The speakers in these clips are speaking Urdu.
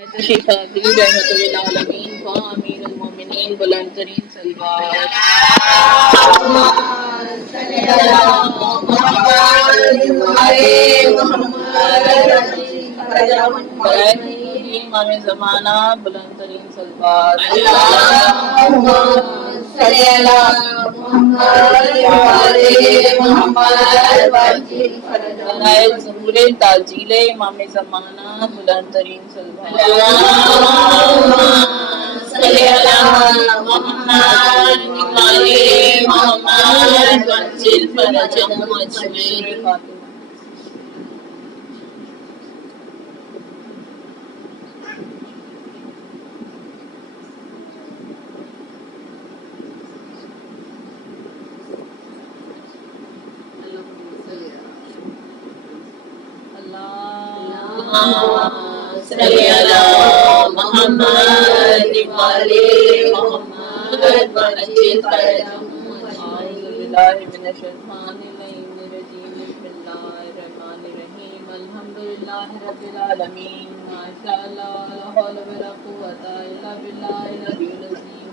تشریف حاضری رحمت للعالمین و امیر المومنین بلند ترین صلوات امام زمانہ بلند ترین صلوات ظہور تاجیل امام زمانہ بلند ترین صلوات صلی علی محمد وعلی محمد وعجل فرجهم اعوذ باللہ من الشیطان الرجیم بسم اللہ الرحمن الرحیم الحمدللہ رب العالمین ما شاء اللہ لا حول ولا قوة الا باللہ العلی العظیم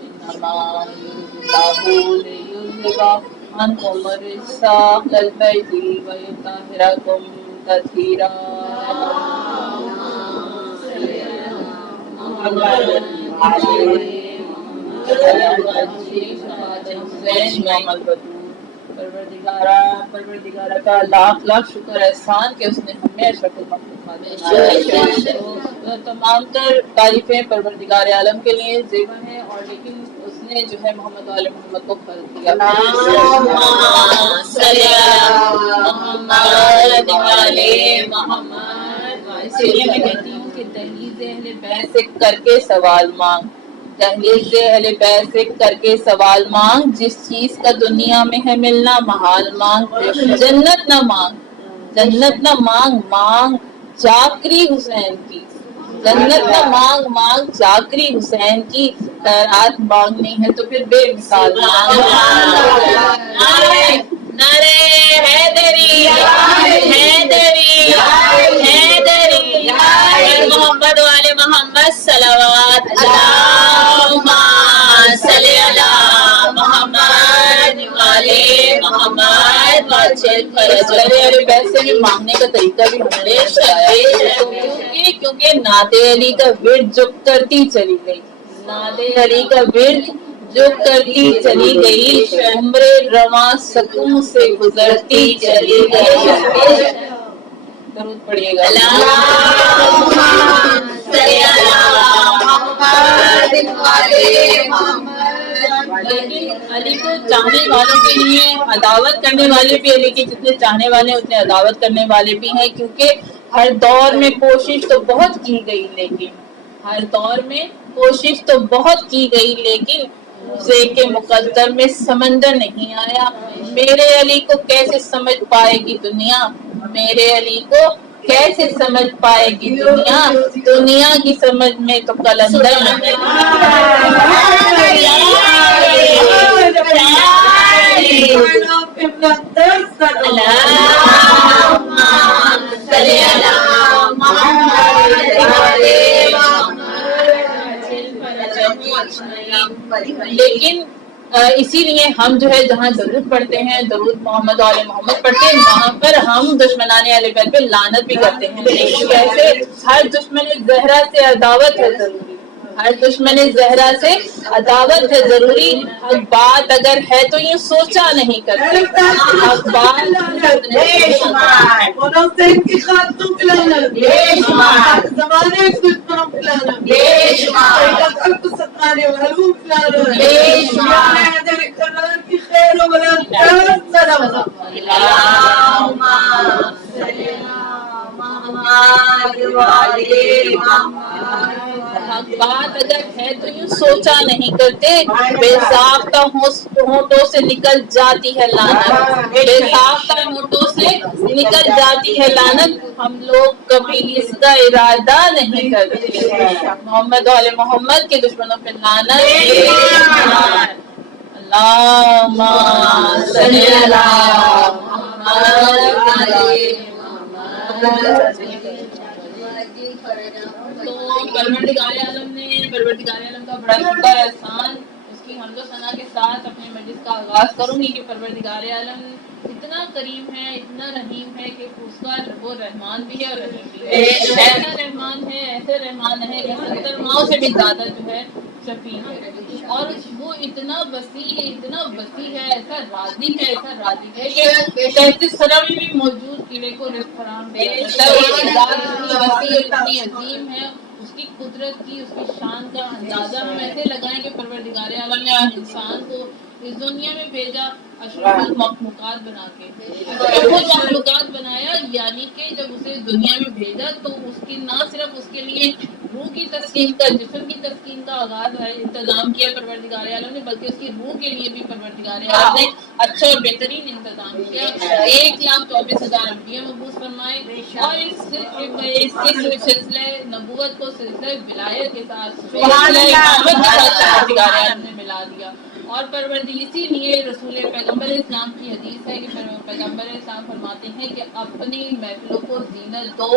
انما یرید اللہ لیذهب عنکم الرجس اہل البیت ویطہرکم تطہیرا پروردگارہ کا لاکھ لاکھ شکر احسان کہ اس نے ہمیں اشرف المخلوقات بنایا۔ تمام تر تعریفیں پروردگار عالم کے لیے زیبا ہیں، اور لیکن اس نے جو ہے محمد وآل محمد کو خلق کیا۔ اسی لیے میں کہتی ہوں کہ دہلیز اہل بیت سے کر کے سوال مانگ، دہلیز اہل بیت سے کر کے سوال مانگ، جس چیز کا دنیا میں ہے ملنا محال مانگ، جنت نہ مانگ، جنت نہ مانگ، مانگ جاکری حسین کی، جنت نہ مانگ، مانگ جاکری حسین کی، خیرات مانگنی ہے تو پھر بے مثال مانگ۔ نعرے حیدری حیدری حیدری، محمد والے محمد صلوات، اللہم صلی علی محمد والے محمد وعجل فرجهم۔ ارے ویسے بھی مانگنے کا طریقہ بھی ہم نے بتایا، کیونکہ نعت علی کا ورد جو کرتی چلی گئی، نعت علی کا ورد جو کرتی چلی گئی، عمر رواں سکون سے گزرتی چلی گئی۔ درود پڑھیے گا۔ اللہم صلی علی محمد وعلی محمد۔ لیکن علی کو چاہنے والوں کے لیے عداوت کرنے والے بھی علی کے جتنے چاہنے والے ہیں اتنے عداوت کرنے والے بھی ہیں، کیونکہ ہر دور میں کوشش تو بہت کی گئی، لیکن ہر دور میں کوشش تو بہت کی گئی لیکن موزے کے مقدر میں سمندر نہیں آیا۔ میرے علی کو کیسے سمجھ پائے گی دنیا، میرے علی کو کیسے سمجھ پائے گی دنیا، دنیا کی سمجھ میں تو قلندر نہیں۔ لیکن اسی لیے ہم جو ہے جہاں درود پڑھتے ہیں، درود محمد علیہ محمد پڑھتے ہیں، وہاں پر ہم دشمنان اہل بیت پہ لعنت بھی کرتے ہیں۔ کیسے؟ ہر دشمن زہرا سے عداوت ہے ضروری، ہر دشمن زہرا سے عداوت ہے ضروری، حق بات اگر ہے تو یہ سوچا نہیں کرتے، حق بات حق بات اگر ہے تو یوں سوچا نہیں کرتے، بے ساختہ ہونٹوں سے نکل جاتی ہے لعنت، بے ساختہ ہونٹوں سے نکل جاتی ہے لعنت، ہم لوگ کبھی اس کا ارادہ نہیں کرتے۔ محمد والے محمد کے دشمنوں پہ لعنت۔ اللہم صلی علی محمد وعلی محمد۔ تو پروردگار عالم کا بڑا شکر احسان اس کی حمد و ثنا کے ساتھ اپنے مجلس کا آغاز کروں گی کہ پروردگار عالم اتنا کریم ہے، اتنا رحیم ہے کہ اس کا وہ رحمان بھی ہے اور رحیم بھی ہے. ایسا رحمان ہے، ایسے رحمان ہے کہ 70 ماؤں سے بھی زیادہ جو ہے شفیع ہے، اور وہ اتنا وسیع ہے، ایسا راضی ہے کہ 33 سرہ میں بھی موجود کیڑے کو رزق فراہم ہے. اتنی عظیم ہے، اس کی قدرت کی، اس کی شان کا اندازہ ہم ایسے لگائیں کہ پروردگار عالم نے انسان کو اس دنیا میں بھیجا اشرف المخلوقات بنا کے. اشرف المخلوقات بنایا، یعنی کہ جب اسے دنیا میں بھیجا تو اس کی نہ صرف اس کے لیے روح کی تسکین کا، جسم کی تسکین کا آغاز ہے، انتظام کیا پروردگار عالم نے، بلکہ اس کی روح کے لیے بھی پروردگار عالم نے اچھا اور بہترین انتظام کیا. 1,24,000 انبیاء مبعوث فرمائے اور اس سلسلہ نبوت کو سلسلہ ولایت کے ساتھ پروردگار عالم نے ملا دیا. اور اسی لیے رسول پیغمبر اسلام کی حدیث ہے کہ پیغمبر اسلام فرماتے ہیں کہ اپنی محفلوں کو زینت دو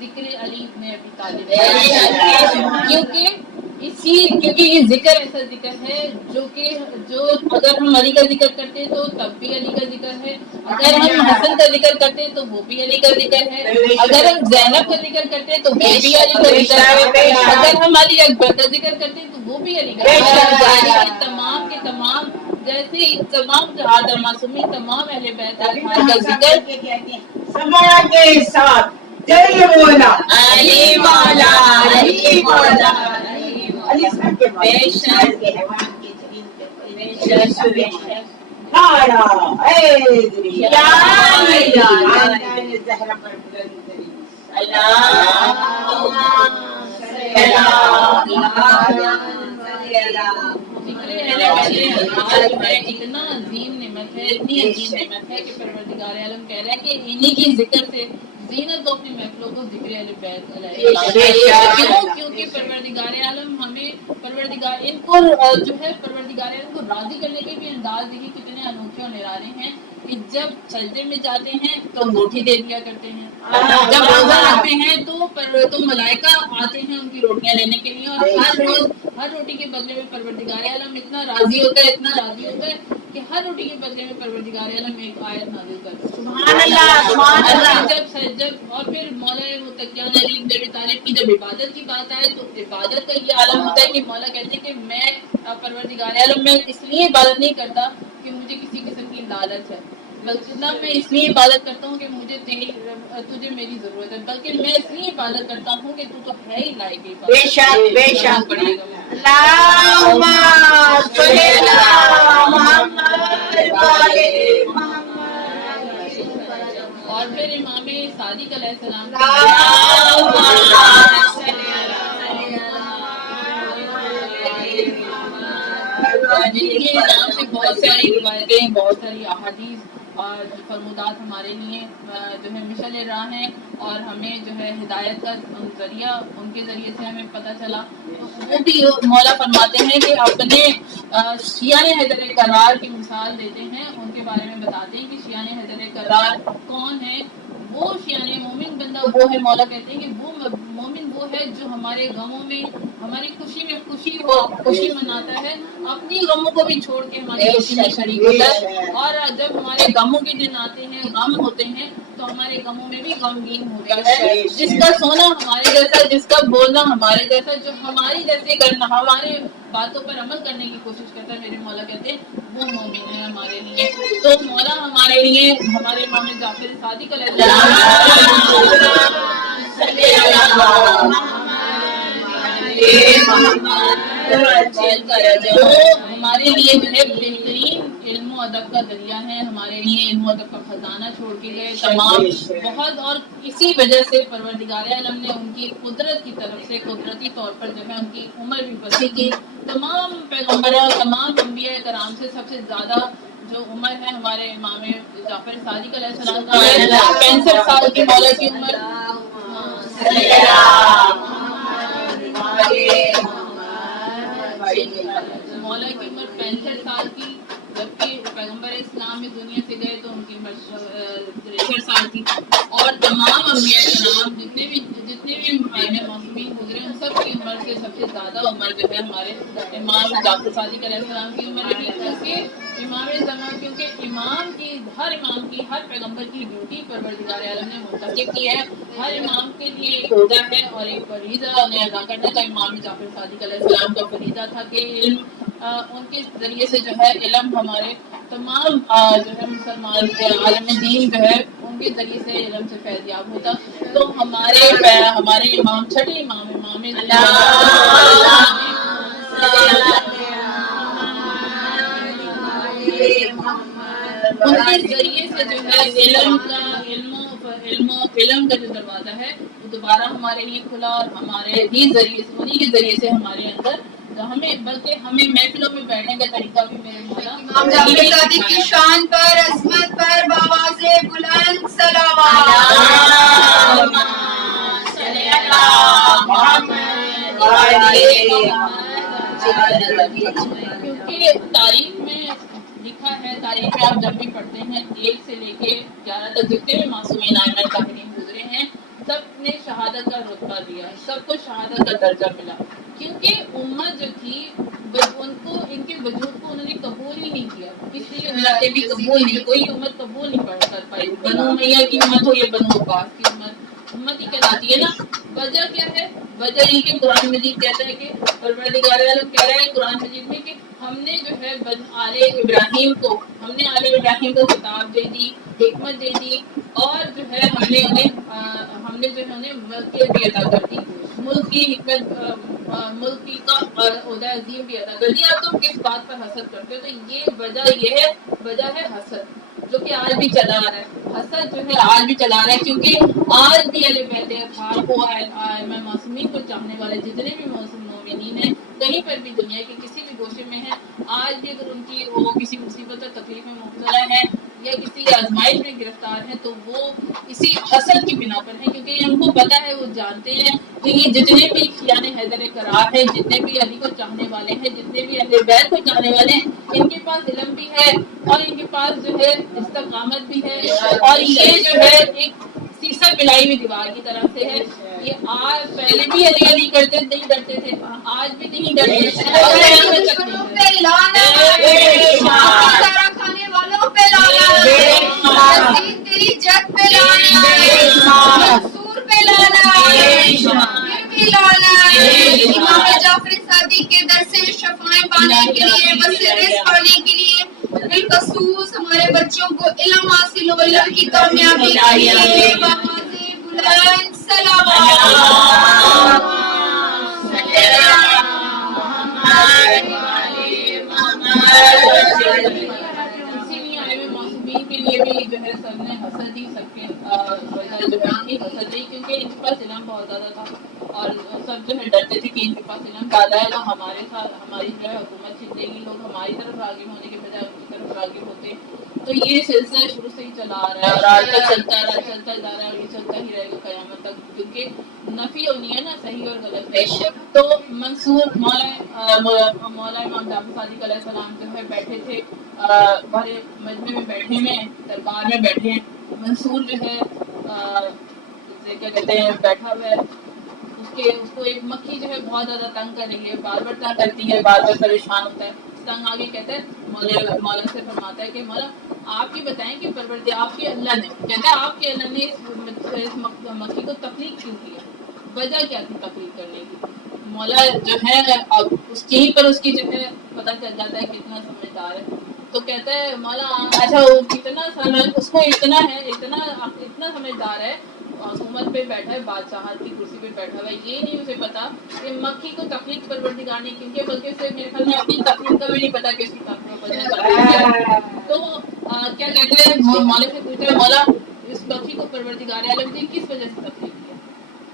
ذکر علی ابن ابی طالب، کیونکہ یہ ذکر ایسا ذکر ہے جو اگر ہم علی کا ذکر کرتے تو تب بھی علی کا ذکر ہے، اگر ہم حسن کا ذکر کرتے تو وہ بھی علی کا ذکر ہے، اگر ہم زینب کا ذکر کرتے تو وہ بھی علی کا ذکر ہے، اگر ہم علی اکبر کا ذکر کرتے تو وہ بھی علی کا ذکر ہے. تمام کے تمام جیسے تمام جہاد معصومی تمام اہل بیت کا ذکر سما کے ساتھ جے مولا علی مولا علی مولا علی صاحب کے بے شک کے حیوان کے جلیل کے بے شک نارا حیدری یا میدان زہرا پر بلند ترین اللہم صلی اتنا عظیم نعمت ہے، اتنی عظیم نعمت ہے کہ پروردگار عالم کہہ رہا ہے کہ انہی کی ذکر سے زینت دو اپنی محفلوں کو ذکر اہل بیت علیہ. کیونکہ پروردگار عالم ہمیں ان کو جو ہے پروردگار عالم کو راضی کرنے کے بھی انداز دیکھیں کتنے انوکھے اور نرالے ہیں کہ جب سجدے میں جاتے ہیں تو روٹی دے دیا کرتے ہیں، جب روزہ رکھتے ہیں تو ملائکہ آتے ہیں ان کی روٹیاں لینے کے لیے، اور ہر روز ہر روٹی کے بدلے میں پروردگار عالم اتنا راضی ہوتا ہے کہ ہر روٹی کے بدلے میں پروردگار عالم ایک آیت نازل کرتا ہے. سبحان اللہ. جب اور پھر مولا متقیان علی ابن ابی طالب کی جب عبادت کی بات آئے تو عبادت کا یہ عالم ہوتا ہے کہ مولا کہتے ہیں کہ میں پروردگار عالم میں اس لیے عبادت نہیں کرتا کہ مجھے کسی قسم کی لالچ ہے، بلکہ نہ میں اس لیے عبادت کرتا ہوں کہ مجھے تجھے میری ضرورت ہے، بلکہ میں اس لیے عبادت کرتا ہوں کہ تو ہے ہی لائق عبادت. بے شک پڑھیے گا اللہم صلی علی محمد وعلی محمد. اور پھر امام صادق علیہ السلام کے نام سے بہت ساری روایتیں، بہت ساری احادیث اور فرمودات ہمارے لیے جو ہے مشعل راہ ہیں، اور ہمیں جو ہے ہدایت کا ذریعہ ان کے ذریعے سے ہمیں پتہ چلا. وہ بھی مولا فرماتے ہیں کہ اپنے شیعان حیدر کرار کی مثال دیتے ہیں، ان کے بارے میں بتاتے ہیں کہ شیعان حیدر کرار کون ہے. وہ شیعان مومن بندہ وہ ہے، مولا کہتے ہیں کہ وہ مومن وہ ہے جو ہمارے غموں میں ہماری خوشی میں خوشی مناتا ہے، اپنی غموں کو بھی چھوڑ کے ہماری خوشی میں شریک ہوتا ہے. اور جب ہمارے غموں کے دن آتے ہیں، غم ہوتے ہیں، تو ہمارے غموں میں بھی غمگین ہوتا ہے. جس کا سونا ہمارے جیسا، جس کا بولنا ہمارے جیسا، جو ہماری جیسے کرنا، ہمارے باتوں پر عمل کرنے کی کوشش کرتا ہے، میرے مولا کہتے ہیں وہ مومن ہے ہمارے لیے. تو مولا ہمارے لیے ہمارے امام جعفر صادق علیہ ہمارے لیے جو ہے بہترین علم و ادب کا ذریعہ ہے، ہمارے لیے علم و ادب کا خزانہ چھوڑ کے گئے تمام بہت. اور اسی وجہ سے پروردگار عالم نے ان کی قدرت کی طرف سے قدرتی طور پر جو ہے ان کی عمر بھی وسیع کی. تمام پیغمبروں، تمام انبیاء کرام سے سب سے زیادہ جو عمر ہے ہمارے امام جعفر صادق علیہ السلام کا 65 سال کی مولا کی عمر. مولا کی عمر 65 سال کی، جبکہ پیغمبر اسلام اس دنیا سے گئے تو ان کی عمر 63 سال کی. اور تمام انبیاء کرام جتنے بھی معصومین گزرے کہ سب سے زیادہ عمر جو ہے ہمارے امام جعفر صادق علیہ السلام کی عمر رہی، کیونکہ امام زمان، کیونکہ امام کی ہر پیغمبر کی ڈیوٹی پروردگار عالم نے منتخب کی ہے. ہر امام کے لیے ایک عہدہ ہے اور ایک فریضہ انہیں ادا کرنے کا. امام جعفر صادق علیہ السلام کا فریضہ تھا کہ علم ان کے ذریعے سے جو ہے علم ہمارے تمام جو ہے مسلمان عالم دین جو ہے ان کے ذریعے سے علم سے فیض یاب ہوتا. تو ہمارے امام چھٹے امام ان کے ذریعے سے جو ہے علم کا جو دروازہ ہے وہ دوبارہ ہمارے لیے کھلا، اور ہمارے ہی ذریعے سے انہی کے ذریعے سے ہمارے اندر ہمیں محفلوں میں بیٹھنے کا طریقہ بھی میرے مولا امام جعفر صادق کی شان پر، عظمت پر بآواز بلند صلوات. کیونکہ تاریخ میں لکھا ہے، تاریخ میں آپ جب بھی پڑھتے ہیں 1 سے لے کے 11 تک جتنے بھی معصومین ائمہ طاہرین گزرے ہیں سب نے شہادت کا رتبہ دیا، سب کو شہادت کا درجہ ملا. کیونکہ امت جو تھی ان کو ان کے وجود کو انہوں نے قبول ہی نہیں کیا، اس لیے امتیں بھی قبول نہیں، کوئی امت قبول نہیں کر پائی. بنو امیہ کی امت ہو یا بنو عباس کی امت ہی کہلاتی ہے نا. وجہ کیا ہے؟ وجہ یہ کہ قرآن مجید کہتا ہے کہ پروردگار عالم کہہ رہا ہے قرآن مجید میں کہ ہم نے جو ہے آل ابراہیم کو کتاب دے دی، حکمت دے دی، اور جو ہے ہم نے جو ہے انہیں ملکیت بھی عطا کر دی، ملک کی حکمت ملک کی کا عہدہ عظیم بھی ادا کر دیا. اب تم کس بات پر حسد کرتے ہو؟ تو یہ وجہ ہے حسد، جو کہ آج بھی چلا آ رہا ہے. حسد جو ہے آج بھی چلا رہا ہے، کیونکہ آج بھی اہل بیت اطہار کو ائمہ معصومین کو چاہنے والے جتنے بھی مومنین ہیں کہیں پر بھی دنیا کے کسی بھی گوشے میں ہیں، آج بھی اگر ان کی وہ کسی مصیبت اور تکلیف میں مبتلا ہے یا کسی آزمائش میں گرفتار ہے تو وہ اسی حسد کی بنا پر ہے. کیونکہ ان کو پتا ہے، وہ جانتے ہیں کہ یہ جتنے بھی خیان حیدر کرار ہیں، جتنے بھی علی کو چاہنے والے ہیں، جتنے بھی اہل بیت کو چاہنے والے ہیں، ان کے پاس علم بھی ہے اور ان کے پاس جو ہے استقامت بھی ہے، اور یہ جو ہے ایک سیسا پلائی ہوئی دیوار کی طرف سے ہے. یہ آج پہلے بھی علی کرتے نہیں ڈرتے تھے، آج بھی نہیں ڈرتے. کھانے والوں پہ لانا، تیری جگ پہ لانا، منصور پہ لانا، پہ لانا. امام جعفر صادق کے در سے شفاعیں پانے کے لیے، بس رزق پانے کے لیے بالخصوص ہمارے بچوں کو علم حاصل ہو، علم کی کامیابی کے لیے بلند صلوات. معصومین کے لیے بھی جو ہے سب نے حسد ہی، سب کے وجہ جو ہے حسد ہی، کیونکہ ان کے پاس علم بہت زیادہ تھا اور سب جو ہے ڈرتے تھے کہ ان کے پاس علم زیادہ ہے تو ہمارے ساتھ ہماری جو ہے حکومت چھن جائے گی، لوگ ہماری طرف راغب ہونے کے بجائے ان کی طرف راغب ہوتے. تو یہ سلسلہ شروع سے ہی چلا آ رہا ہے اور آج تک چلتا جا رہا ہے اور یہ چلتا ہی رہے گا قیامت تک، کیونکہ نفی ہونی ہے نا صحیح اور غلط میں. تو منصور مولا امام جعفر صادق علیہ السلام جو ہے بیٹھے تھے بڑے مجمع میں بیٹھے ہوئے ہیں، دربار میں بیٹھے ہیں. منصور جو ہے کیا کہتے ہیں بیٹھا ہوا ہے، اس کو ایک مکھی جو ہے بہت زیادہ تنگ کر رہی ہے، بار بار تنگ کرتی ہے، بار بار پریشان ہوتا ہے. تنگ آگے کہتا ہے مولا سے فرماتا ہے کہ مولا آپ ہی بتائیں کہ پروردگار آپ کے اللہ نے، کہتا ہے آپ کے اللہ نے اس مکھی کو تخلیق کیوں کیا، وجہ کیا تھی تخلیق کرنے کی. مولا جو ہے اب اس کی پر اس کی جو ہے پتہ چل جاتا ہے کتنا سمجھدار ہے. تو کہتا ہے مولا اچھا وہ کتنا اس کو اتنا سمجھدار ہے، حکومت پہ بیٹھا ہے، بادشاہت کی کرسی پہ بیٹھا ہوا ہے، یہ نہیں اسے پتا کہ مکھی کو تخلیق پروردگار نے کی ہے، بلکہ اسے میرے خیال میں اپنی تخلیق کا بھی نہیں پتا کہ اس کی تخلیق. تو کیا کہتے ہیں مولا سے پوچھا ہے مولا اس مکھی کو پروردگار عالم نے کس وجہ سے تخلیق کیا.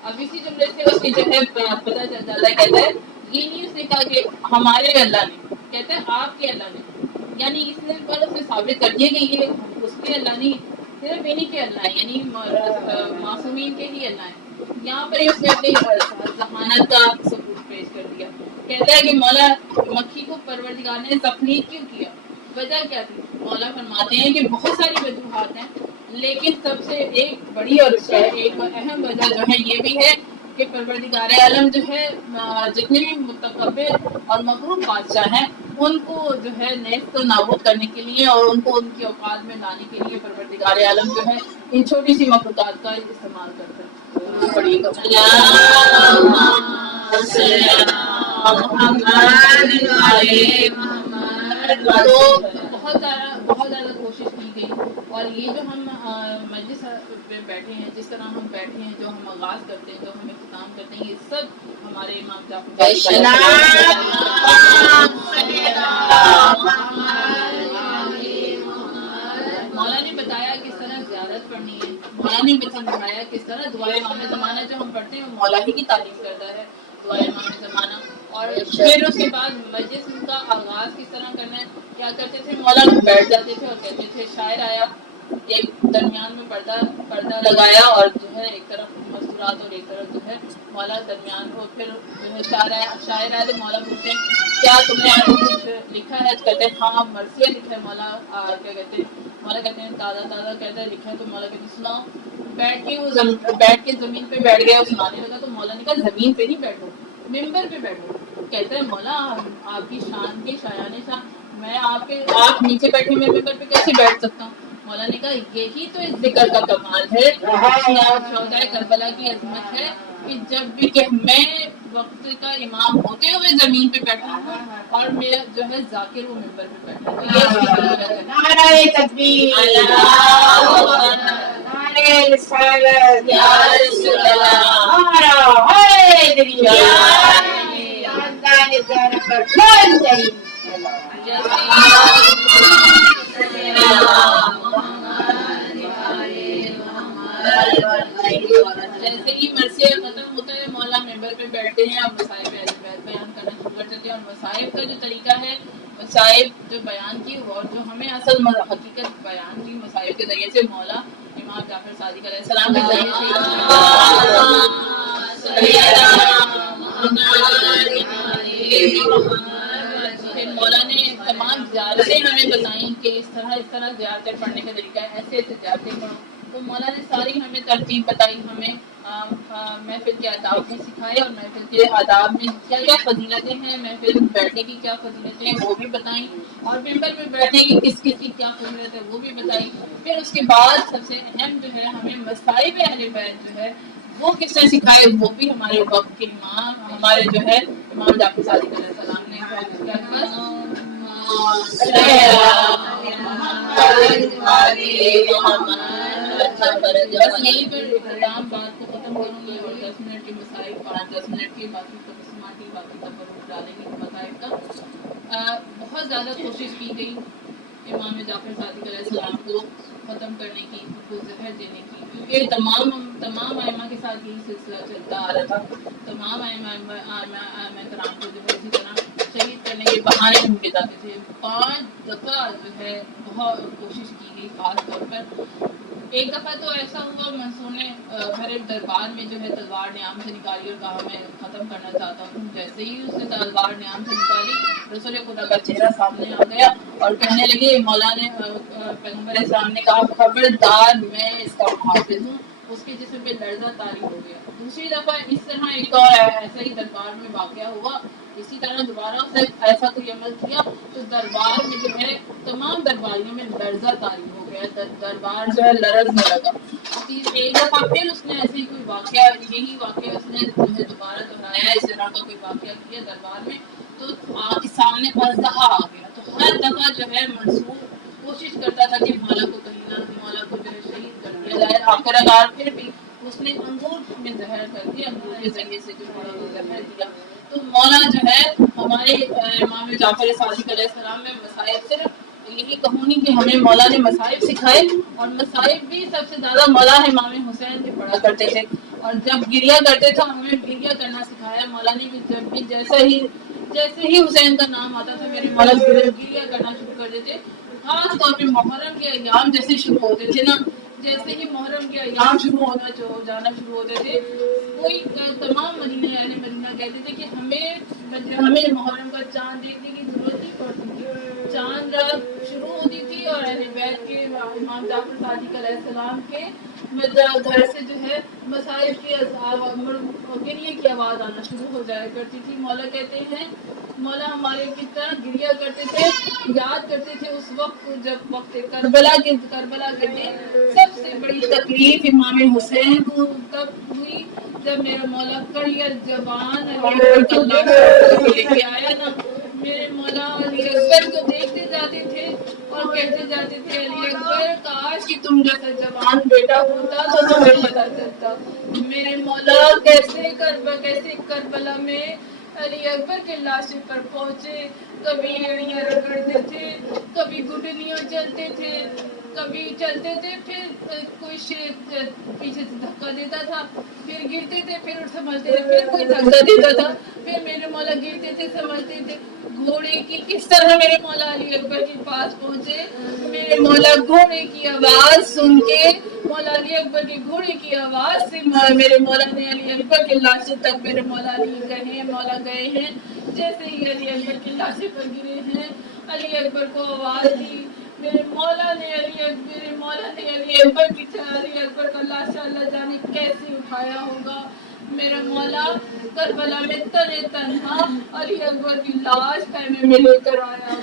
اب اسی جملے سے اس کی جو ہے پتہ چل جاتا ہے. کہتا ہے یہ نہیں اس نے کہا کہ ہمارے اللہ نے، کہتا ہے آپ کے اللہ نے، یعنی اس نے اسے ثابت کر دیا کہ یہ اس کے اللہ نہیں، صرف انہیں کے اللہ ہیں، یعنی معصومین کے ہی اللہ ہیں. یہاں پر اس نے اپنی ذہانت کا ثبوت پیش کر دیا. کہتا ہے کہ مولا مکھی کو پروردگار نے تخلیق کیوں کیا، وجہ کیا تھی. مولا فرماتے ہیں کہ بہت ساری وجوہات ہیں، لیکن سب سے ایک بڑی اور ایک اہم وجہ جو ہے یہ بھی ہے کہ پروردگار عالم جو ہے جتنے بھی متکبر اور مغرور بادشاہ ہیں ان کو جو ہے نیست و نابود کرنے کے لیے اور ان کو ان کی اوقات میں لانے کے لیے پروردگار عالم جو ہے ان چھوٹی سی مخلوقات کا استعمال کرتے ہیں. پڑھیے گا. تو بہت زیادہ کوشش کی گئی اور یہ جو ہم مجلس پہ بیٹھے ہیں جس طرح ہم بیٹھے ہیں جو ہم آغاز کرتے ہیں جو ہم اختتام کرتے ہیں یہ سب ہمارے امام جعفر مولا نے بتایا کس طرح زیارت پڑھنی ہے. مولا نے بتایا کس طرح دعائے امام زمانہ جو ہم پڑھتے ہیں مولا ہی کی تعریف کرتا ہے دعائے امام زمانہ. اور پھر اس کے بعد مجلس کا آغاز کس طرح کرنا ہے. کیا کرتے تھے مولا بیٹھ جاتے تھے اور کہتے تھے شاعر آیا, ایک درمیان میں پردہ لگایا اور جو ہے ایک طرف مستورات اور ایک طرف جو ہے مولا درمیان کو. پھر جو ہے شاعر آیا تو مولا پوچھتے کیا تم نے کچھ لکھا ہے. کہتے ہیں ہاں مرثیہ لکھا ہے. مولا کیا کہتے ہیں مولا کہتے ہیں تازہ کہتے ہیں لکھا ہے. تو مولا کہتے ہیں سناؤ. بیٹھ کے زمین پہ بیٹھ گیا اور سنانے لگا. تو مولا نے کہا زمین پہ نہیں بیٹھو ممبر پہ بیٹھو. کہتے ہیں مولا آپ کی شان کے شایان شان میں آپ نیچے بیٹھے میں ممبر پہ کیسے بیٹھ سکتا ہوں. مولا نے کہا یہی تو اس ذکر کا کمال ہے, شہدائے کربلا کی عظمت ہے کہ جب بھی کہ میں وقت کا امام ہوتے ہوئے زمین پہ بیٹھا ہوں اور میرا جو ہے ذاکر وہ ممبر پہ بیٹھا ہے. نعرہ تکبیر, نعرہ رسالت, یا رسول اللہ, نعرہ حیدری, خاندان زہرا پر کون ترین جیسے ہی مرثیہ ختم ہوتا ہے مولا ممبر پہ بیٹھتے ہیں اور مصائب بیان کرنا شروع کر دیتے ہیں. اور مصائب کا جو طریقہ ہے مصائب جو بیان کی اور جو ہمیں اصل حقیقت بیان کی مصائب کے ذریعے سے مولا امام جعفر صادق علیہ السلام کے ذریعے سے مولا نے تمام زیارتیں ہمیں بتائیں کہ اس طرح زیارتیں پڑھنے کا طریقہ ہے, ایسے زیارتیں پڑھو. تو مولا نے ساری ہمیں ترتیب بتائی, ہمیں محفل کے آداب بھی سکھائے اور محفل کے آداب میں کیا کیا فضیلتیں ہیں, محفل میں بیٹھنے کی کیا فضیلتیں ہیں وہ بھی بتائیں اور ممبر میں بیٹھنے کی کس کی کیا فضیلت ہے وہ بھی بتائی. پھر اس کے بعد سب سے اہم جو ہے ہمیں مصائب اہل بیت جو ہے وہ کس طرح سکھائے, وہ بھی ہمارے وقت کے امام ہمارے جو ہے امام جعفر صادق علیہ السلام نے بس یہیں پر اختتام بات کو ختم کروں گی اور 10 منٹ کے مصائب 5-10 منٹ کے باقی تقسیمات کی باقی تفرق ڈالیں گے مصائب کا. بہت زیادہ کوشش کی گئی امام جعفر صادق علیہ السلام کو ختم کرنے کی, ان کو زہر دینے کی, کیونکہ تمام ائمہ کے ساتھ یہی سلسلہ چلتا آ رہا تھا. تمام ائمہ کرام کو جو ہے اسی طرح شہید کرنے کے بہانے ڈھونڈے جاتے تھے. 5 دفعہ جو ہے بہت کوشش کی گئی. خاص طور پر ایک دفعہ تو ایسا ہوا منصور نے ہر دربار میں جو ہے تلوار نیام سے نکالی اور کہا میں ختم کرنا چاہتا ہوں. جیسے ہی اس نے تلوار نیام سے نکالی رسول خدا کا چہرہ سامنے آ گیا اور کہنے لگے مولا نے پیغمبر اسلام نے کہا خبردار میں اس کا محافظ ہوں. اس کے جسم پہ لرزہ طاری ہو گیا. دوسری دفعہ اس طرح ایک اور ایسا ہی دربار میں واقعہ ہوا. اسی طرح دوبارہ اسے ایسا کوئی عمل کیا تو دربار میں جو ہے تمام درباریوں میں لرزہ طاری ہو گیا. دربار جو ہے لرزنے لگا. ایک دفعہ پھر اس نے ایسے ہی کوئی واقعہ یہی واقعہ اس نے جو ہے دوبارہ دہرایا. اس طرح کا کوئی واقعہ کیا دربار میں تو آپ کے سامنے اژدہا آ گیا. تو ہر دفعہ جو ہے منصور کوشش کرتا تھا کہ مولا کو کہیں نہ مولا کو جو ہے شہید کر دیا جائے. آخر پھر بھی اس نے انگور میں زہر کر دیا, انگور کے ذریعے سے جو مولا کو زہر دیا. تو مولا جو ہے ہمارے امام جعفر صادق علیہ السلام میں مصائب صرف یہی کہوں نہیں کہ ہمیں مولا نے مصائب سکھائے اور مصائب بھی سب سے زیادہ مولا امام حسین سے پڑھا کرتے تھے. اور جب گریا کرتے تھے ہمیں گریا کرنا سکھایا مولا نے بھی. جب بھی جیسے ہی حسین کا نام آتا تھا میرے مولا گریا کرنا شروع کر دیتے. خاص طور پہ محرم کے ایام جیسے شروع ہوتے تھے نا, جیسے ہی محرم کے ایام جانا شروع ہوتے تھے کوئی تمام مدینہ کہتے تھے کہ ہمیں محرم کا چاند دیکھنے کی ضرورت نہیں پڑتی تھی. چاند رات شروع ہوتی تھی اور اہل بیت کے امام جعفر صادق علیہ السلام کے میں گھر سے جو ہے مسائل کی گریے کی آواز آنا شروع ہو جایا کرتی تھی. مولا کہتے ہیں مولا ہمارے کی طرح گریا کرتے تھے, یاد کرتے تھے اس وقت جب وقت کربلا کے سب سے بڑی تکلیف امام حسین کو تب ہوئی جب میرا مولا کڑیل زبان لے کے آیا نا. میرے مولا علی اکبر کو دیکھتے جاتے تھے اور کہتے جاتے تھے علی اکبر کاش کہ تم جیسا جوان بیٹا ہوتا تو تمہیں پتا چلتا. میرے مولا کیسے کربلا میں علی اکبر کے لاشے پر پہنچے, کبھی ایڑیاں رگڑتے تھے, کبھی گھٹنیاں چلتے تھے, کبھی چلتے تھے پھر کوئی شیر پیچھے سے دھکا دیتا تھا, پھر گرتے تھے, پھر سنبھلتے تھے, پھر کوئی دھکا دیتا تھا, پھر میرے مولا گرتے تھے, سنبھلتے تھے. گھوڑے کی کس طرح میرے مولا علی اکبر کے پاس پہنچے. میرے مولا گھوڑے کی آواز سن کے, مولا علی اکبر کے گھوڑے کی آواز سے میرے مولا نے علی اکبر کے لاشے تک میرے مولا گئے ہیں. جیسے ہی علی اکبر کے لاشے پر گرے ہیں, علی اکبر کو آواز دی. میرے مولا نے علی اکبر کا لاشا اللہ جانے کیسے اٹھایا ہوگا. میرا مولا کربلا میں تنہا علی اکبر کی لاش خیمے میں لے کر آیا.